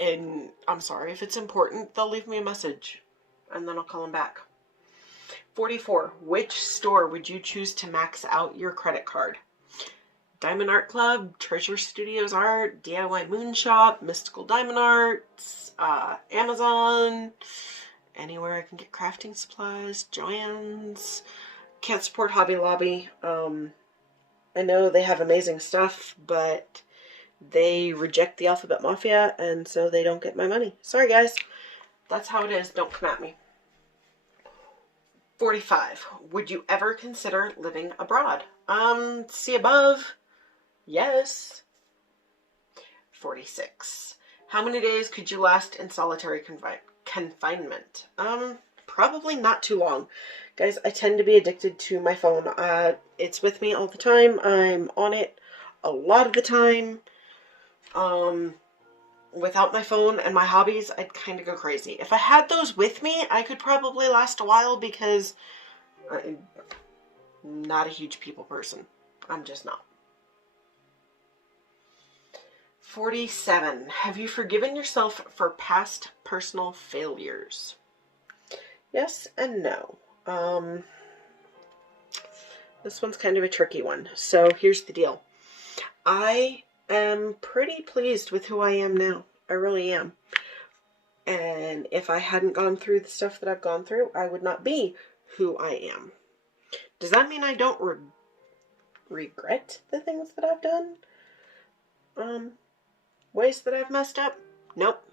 And I'm sorry if it's important, they'll leave me a message, and then I'll call them back. 44. Which store would you choose to max out your credit card? Diamond Art Club, Treasure Studios Art, DIY Moon Shop, Mystical Diamond Arts, Amazon, anywhere I can get crafting supplies, Joann's. Can't support Hobby Lobby. I know they have amazing stuff, but they reject the Alphabet Mafia, and so they don't get my money. Sorry, guys. That's how it is. Don't come at me. 45. Would you ever consider living abroad? See above. Yes. 46. How many days could you last in solitary confinement? Probably not too long. Guys, I tend to be addicted to my phone. It's with me all the time. I'm on it a lot of the time. Without my phone and my hobbies, I'd kind of go crazy. If I had those with me, I could probably last a while because I'm not a huge people person. I'm just not. 47. Have you forgiven yourself for past personal failures? Yes and no. This one's kind of a tricky one. So here's the deal. I am pretty pleased with who I am now. I really am. And if I hadn't gone through the stuff that I've gone through, I would not be who I am. Does that mean I don't regret the things that I've done? Ways that I've messed up? Nope.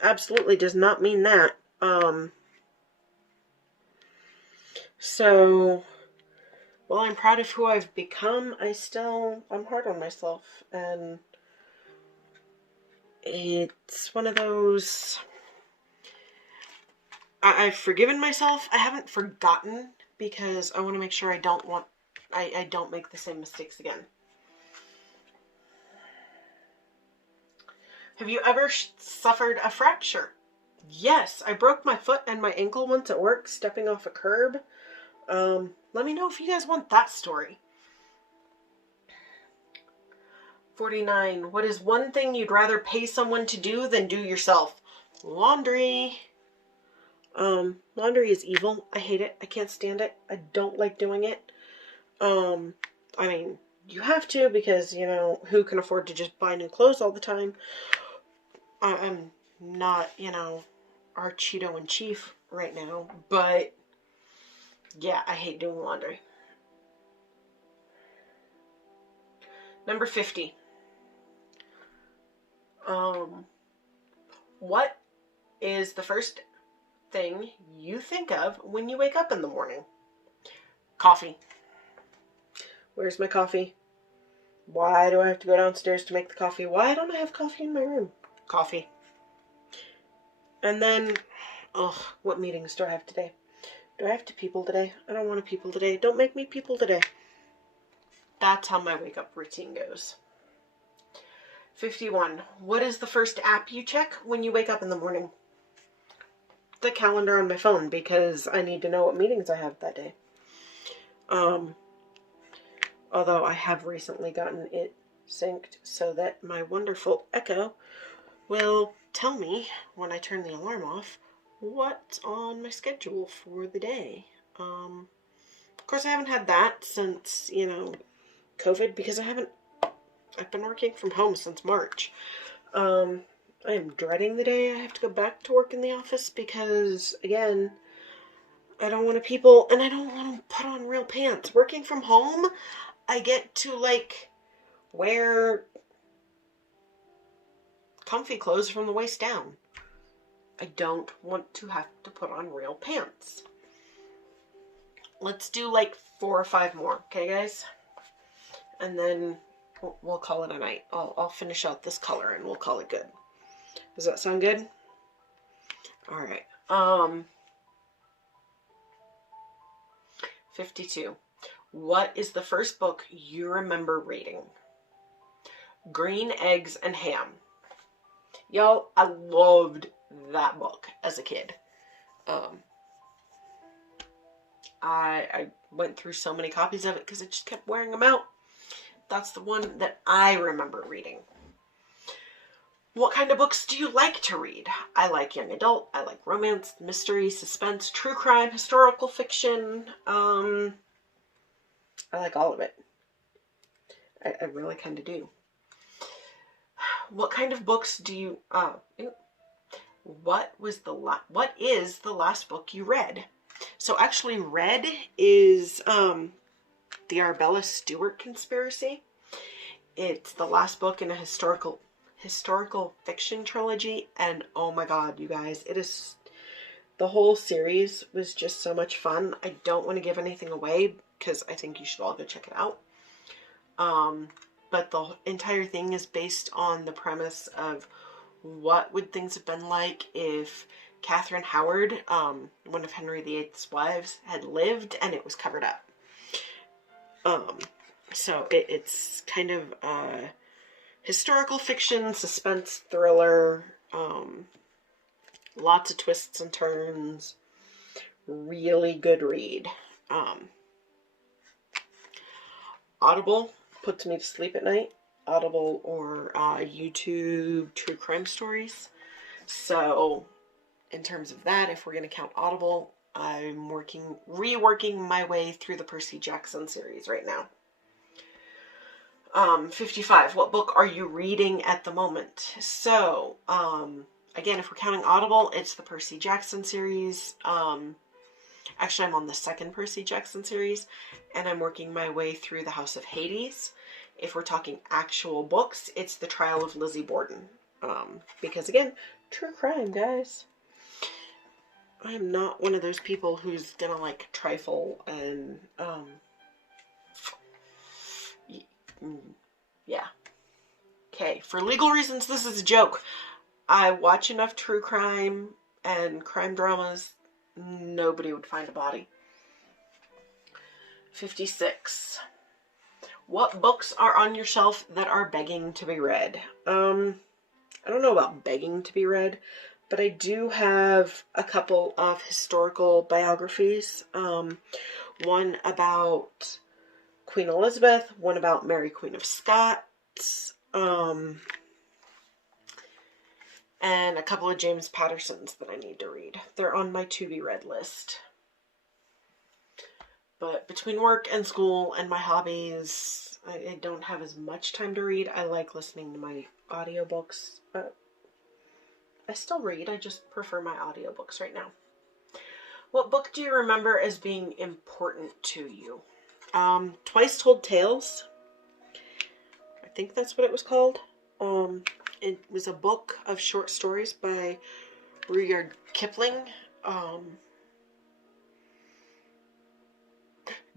Absolutely does not mean that. So, while I'm proud of who I've become, I'm hard on myself. And it's one of those, I've forgiven myself. I haven't forgotten because I want to make sure I don't make the same mistakes again. Have you ever suffered a fracture? Yes, I broke my foot and my ankle once at work stepping off a curb. Let me know if you guys want that story. 49. What is one thing you'd rather pay someone to do than do yourself? Laundry. Laundry is evil. I hate it. I can't stand it. I don't like doing it. I mean, you have to because, who can afford to just buy new clothes all the time? I'm not, our Cheeto-in-chief right now, but yeah, I hate doing laundry. Number 50. What is the first thing you think of when you wake up in the morning? Coffee. Where's my coffee? Why do I have to go downstairs to make the coffee? Why don't I have coffee in my room? Coffee. And then, what meetings do I have today? Do I have to people today? I don't want to people today. Don't make me people today. That's how my wake up routine goes. 51. What is the first app you check when you wake up in the morning? The calendar on my phone because I need to know what meetings I have that day. Although I have recently gotten it synced so that my wonderful Echo will tell me when I turn the alarm off what's on my schedule for the day. Of course, I haven't had that since, COVID because I I've been working from home since March. I am dreading the day I have to go back to work in the office because, again, I don't want to people, and I don't want to put on real pants. Working from home, I get to, like, wear comfy clothes from the waist down. I don't want to have to put on real pants. Let's do like 4 or 5 more, okay, guys? And then we'll call it a night. I'll finish out this color and we'll call it good. Does that sound good? All right. 52. What is the first book you remember reading? Green Eggs and Ham. Y'all, I loved that book as a kid. I went through so many copies of it because I just kept wearing them out. That's the one that I remember reading. What kind of books do you like to read? I like young adult. I like romance, mystery, suspense, true crime, historical fiction. I like all of it. I really kind of do. What kind of books do you... What is the last book you read? So actually, read is the Arbella Stewart Conspiracy. It's the last book in a historical fiction trilogy, and oh my god, you guys, the whole series was just so much fun. I don't want to give anything away because I think you should all go check it out. But the entire thing is based on the premise of what would things have been like if Catherine Howard, one of Henry VIII's wives, had lived and it was covered up. So it's kind of historical fiction, suspense, thriller, lots of twists and turns. Really good read. Audible puts me to sleep at night. Audible or YouTube true crime stories. So in terms of that, if we're going to count Audible, I'm reworking my way through the Percy Jackson series right now. 55. What book are you reading at the moment? So, again, if we're counting Audible, it's the Percy Jackson series. Actually, I'm on the second Percy Jackson series, and I'm working my way through the House of Hades. If we're talking actual books, it's The Trial of Lizzie Borden. Because, again, true crime, guys. I am not one of those people who's gonna, like, trifle and, yeah. Okay, for legal reasons, this is a joke. I watch enough true crime and crime dramas, nobody would find a body. 56. What books are on your shelf that are begging to be read? I don't know about begging to be read, but I do have a couple of historical biographies. One about Queen Elizabeth, one about Mary Queen of Scots, and a couple of James Pattersons that I need to read. They're on my to-be-read list. But between work and school and my hobbies, I don't have as much time to read. I like listening to my audiobooks. I still read, I just prefer my audiobooks right now. What book do you remember as being important to you? Twice Told Tales. I think that's what it was called. It was a book of short stories by Rudyard Kipling.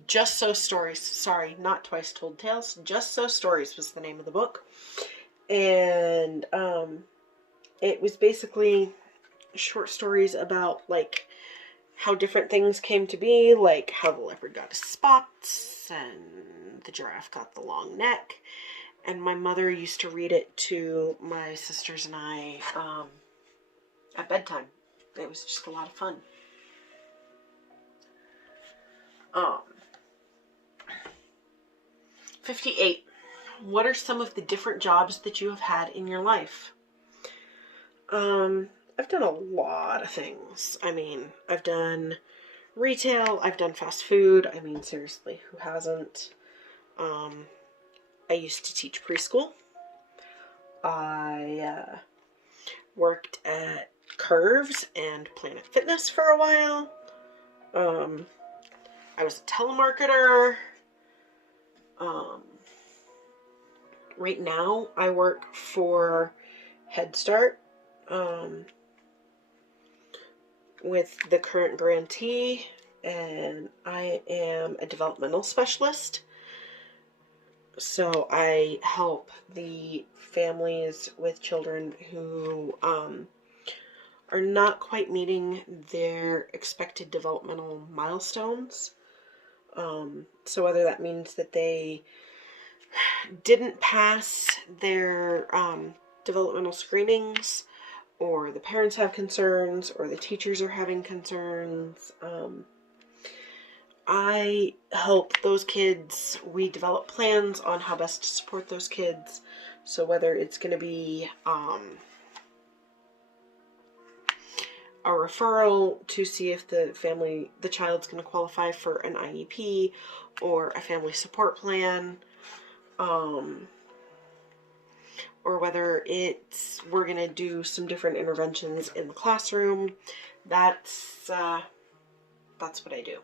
Just So Stories. Sorry, not Twice Told Tales. Just So Stories was the name of the book. And it was basically short stories about, like, how different things came to be, like how the leopard got his spots and the giraffe got the long neck. And my mother used to read it to my sisters and I at bedtime. It was just a lot of fun. 58. What are some of the different jobs that you have had in your life? I've done a lot of things. I mean, I've done retail, I've done fast food. I mean, seriously, who hasn't? I I used to teach preschool. I worked at Curves and Planet Fitness for a while. I was a telemarketer. Right now, I work for Head Start with the current grantee, and I am a developmental specialist. So I help the families with children who are not quite meeting their expected developmental milestones. So whether that means that they didn't pass their developmental screenings, or the parents have concerns, or the teachers are having concerns, I help those kids. We develop plans on how best to support those kids. So whether it's going to be a referral to see if the child's going to qualify for an IEP or a family support plan, or whether we're going to do some different interventions in the classroom, that's what I do.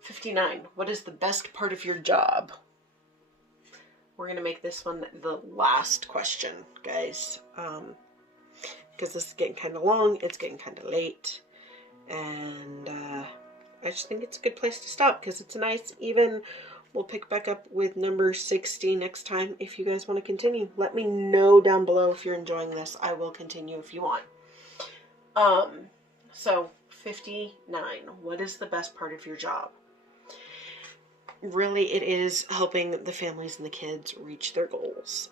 59. What is the best part of your job? We're going to make this one the last question, guys. Because this is getting kind of long. It's getting kind of late. And I just think it's a good place to stop because it's a nice, even. We'll pick back up with number 60 next time if you guys want to continue. Let me know down below if you're enjoying this. I will continue if you want. So 59. What is the best part of your job? Really, it is helping the families and the kids reach their goals.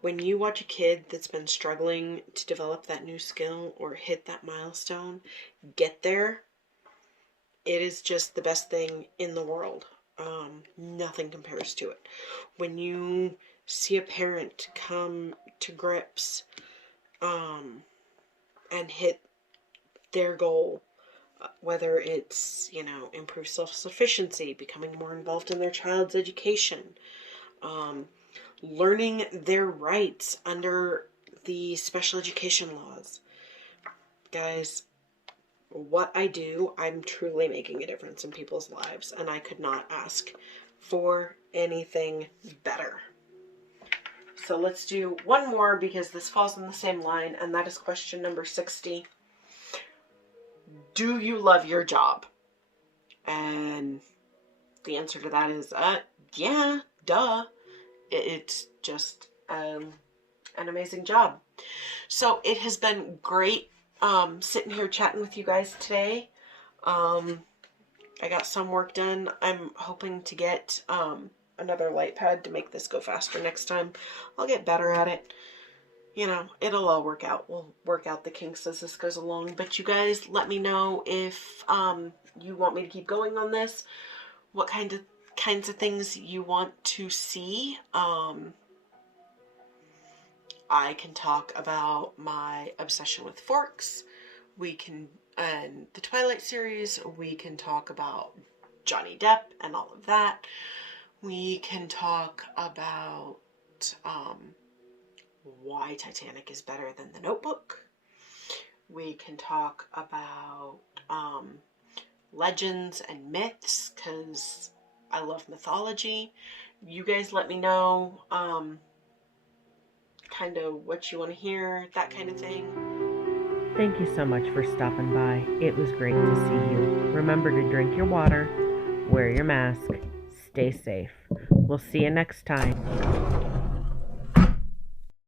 When you watch a kid that's been struggling to develop that new skill or hit that milestone, get there, it is just the best thing in the world. Nothing compares to it. When you see a parent come to grips and hit their goal, whether it's, improve self-sufficiency, becoming more involved in their child's education, learning their rights under the special education laws. Guys, what I do, I'm truly making a difference in people's lives, and I could not ask for anything better. So let's do one more because this falls in the same line, and that is question number 60. Do you love your job? And the answer to that is, yeah, duh. It's just an amazing job. So it has been great sitting here chatting with you guys today. I got some work done. I'm hoping to get another light pad to make this go faster next time. I'll get better at it. It'll all work out. We'll work out the kinks as this goes along. But you guys, let me know if you want me to keep going on this. What kinds of things you want to see. I can talk about my obsession with forks. We can, and the Twilight series, we can talk about Johnny Depp and all of that. We can talk about why Titanic is better than The Notebook. We can talk about legends and myths, because I love mythology. You guys let me know kind of what you want to hear, that kind of thing. Thank you so much for stopping by. It was great to see you. Remember to drink your water, wear your mask, stay safe. We'll see you next time.